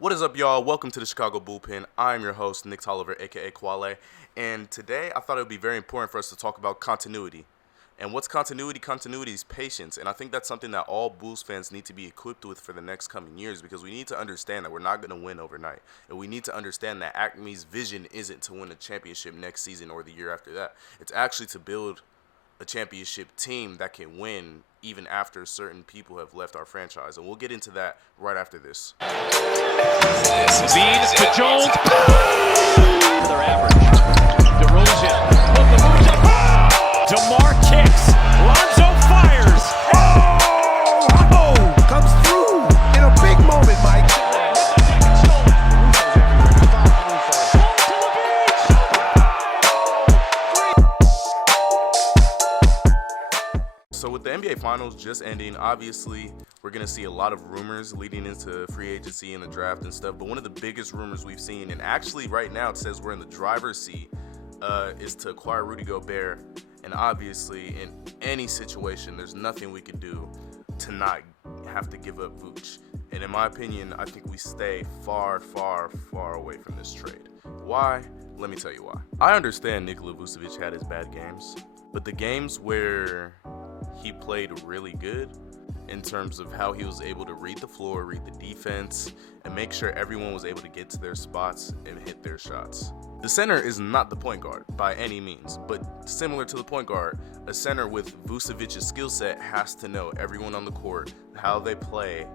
What is up, y'all? Welcome to the Chicago Bullpen. I'm your host, Nick Tolliver, aka Quale, and today I thought it would be very important for us to talk about continuity. And what's continuity? Continuity is patience, and I think that's something that all Bulls fans need to be equipped with for the next coming years because we need to understand that we're not going to win overnight, and we need to understand that Acme's vision isn't to win a championship next season or the year after that. It's actually to build a championship team that can win even after certain people have left our franchise. And we'll get into that right after this. Bean to Jones. Another average. DeRozan. DeMar kicks. Lonzo fires. Oh! Comes through in a big moment, Mike. So with the NBA Finals just ending, obviously we're going to see a lot of rumors leading into free agency and the draft and stuff. But one of the biggest rumors we've seen, and actually right now it says we're in the driver's seat, is to acquire Rudy Gobert. And obviously in any situation, there's nothing we can do to not have to give up Vooch. And in my opinion, I think we stay far, far, far away from this trade. Why? Let me tell you why. I understand Nikola Vucevic had his bad games, but the games where he played really good in terms of how he was able to read the floor, read the defense, and make sure everyone was able to get to their spots and hit their shots. The center is not the point guard by any means, but similar to the point guard, a center with Vucevic's skill set has to know everyone on the court, how they play,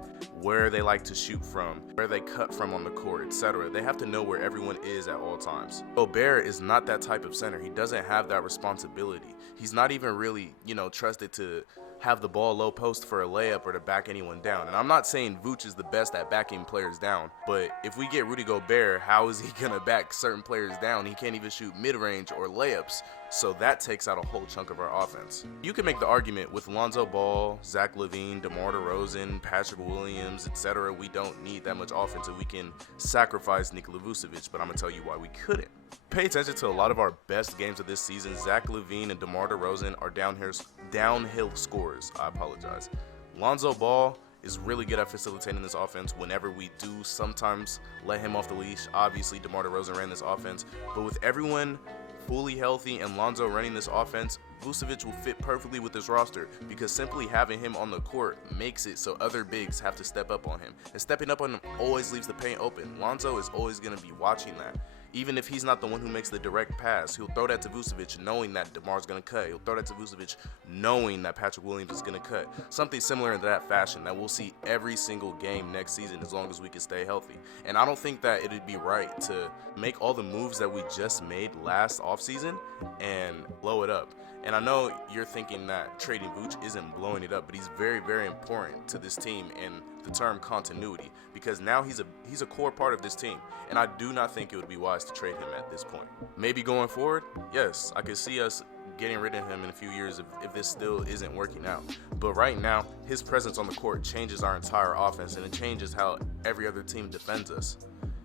where they like to shoot from, where they cut from on the court, etc. They have to know where everyone is at all times. Gobert is not that type of center. He doesn't have that responsibility. He's not even really, trusted to have the ball low post for a layup or to back anyone down. And I'm not saying Vooch is the best at backing players down, but if we get Rudy Gobert, how is he gonna back certain players down? He can't even shoot mid-range or layups, so that takes out a whole chunk of our offense. You can make the argument with Lonzo Ball, Zach LaVine, DeMar DeRozan, Patrick Williams, etc. We don't need that much offense and we can sacrifice Nikola Vucevic, but I'm gonna tell you why we couldn't. Pay attention to a lot of our best games of this season. Zach LaVine and DeMar DeRozan are downhill scorers. I apologize. Lonzo Ball is really good at facilitating this offense whenever we do sometimes let him off the leash. Obviously, DeMar DeRozan ran this offense, but with everyone fully healthy and Lonzo running this offense, Vucevic will fit perfectly with this roster because simply having him on the court makes it so other bigs have to step up on him. And stepping up on him always leaves the paint open. Lonzo is always going to be watching that. Even if he's not the one who makes the direct pass, he'll throw that to Vucevic knowing that DeMar's going to cut. He'll throw that to Vucevic knowing that Patrick Williams is going to cut. Something similar in that fashion that we'll see every single game next season as long as we can stay healthy. And I don't think that it would be right to make all the moves that we just made last offseason and blow it up. And I know you're thinking that trading Vooch isn't blowing it up, but he's very, very important to this team and the term continuity because now he's a core part of this team. And I do not think it would be wise to trade him at this point. Maybe going forward, yes, I could see us getting rid of him in a few years if this still isn't working out. But right now, his presence on the court changes our entire offense and it changes how every other team defends us.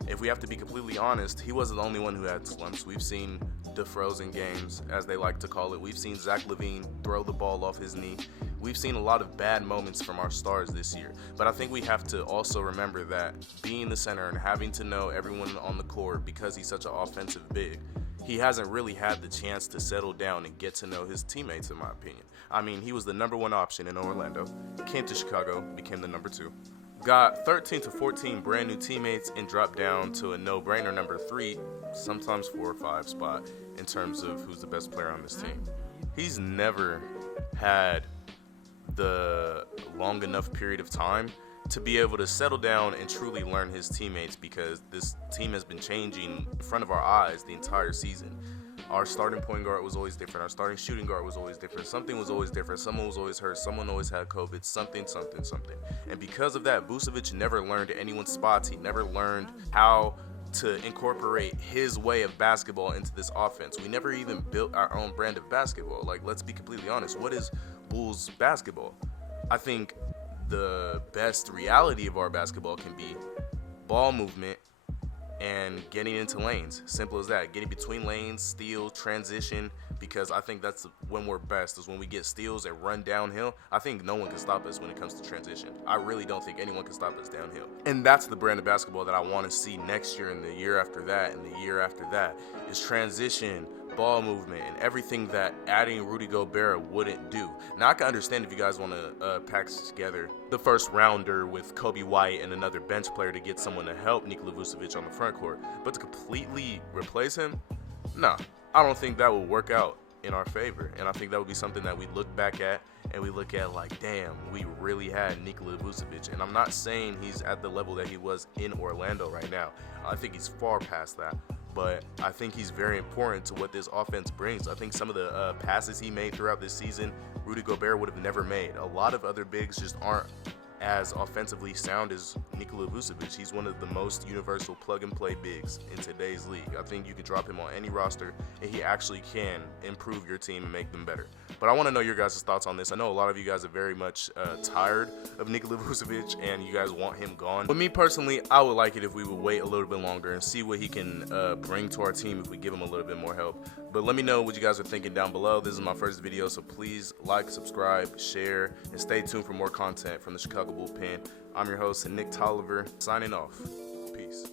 If we have to be completely honest, he wasn't the only one who had slumps. We've seen defrozen games, as they like to call it. We've seen Zach LaVine throw the ball off his knee. We've seen a lot of bad moments from our stars this year. But I think we have to also remember that being the center and having to know everyone on the court because he's such an offensive big, he hasn't really had the chance to settle down and get to know his teammates, in my opinion. I mean, he was the number one option in Orlando, came to Chicago, became the number two. Got 13 to 14 brand new teammates and dropped down to a no-brainer number 3, sometimes 4 or 5 spot in terms of who's the best player on this team. He's never had the long enough period of time to be able to settle down and truly learn his teammates because this team has been changing in front of our eyes the entire season. Our starting point guard was always different. Our starting shooting guard was always different. Something was always different. Someone was always hurt. Someone always had COVID. Something. And because of that, Vucevic never learned anyone's spots. He never learned how to incorporate his way of basketball into this offense. We never even built our own brand of basketball. Like, let's be completely honest. What is Bulls basketball? I think the best reality of our basketball can be ball movement and getting into lanes. Simple as that. Getting between lanes, steal, transition, because I think that's when we're best, is when we get steals and run downhill. I think no one can stop us when it comes to transition. I really don't think anyone can stop us downhill. And that's the brand of basketball that I want to see next year and the year after that and the year after that, is transition, ball movement, and everything that adding Rudy Gobert wouldn't do. Now, I can understand if you guys want to package together the first rounder with Kobe White and another bench player to get someone to help Nikola Vucevic on the front court, but to completely replace him, no, I don't think that will work out in our favor. And I think that would be something that we look back at and we look at like, damn, we really had Nikola Vucevic. And I'm not saying he's at the level that he was in Orlando right now. I think he's far past that. But I think he's very important to what this offense brings. I think some of the passes he made throughout this season, Rudy Gobert would have never made. A lot of other bigs just aren't as offensively sound as Nikola Vucevic. He's one of the most universal plug-and-play bigs in today's league. I think you can drop him on any roster, and he actually can improve your team and make them better. But I want to know your guys' thoughts on this. I know a lot of you guys are very much tired of Nikola Vucevic, and you guys want him gone. But me personally, I would like it if we would wait a little bit longer and see what he can bring to our team if we give him a little bit more help. But let me know what you guys are thinking down below. This is my first video, so please like, subscribe, share, and stay tuned for more content from the Chicago Bullpen. I'm your host, Nick Tolliver, signing off. Peace.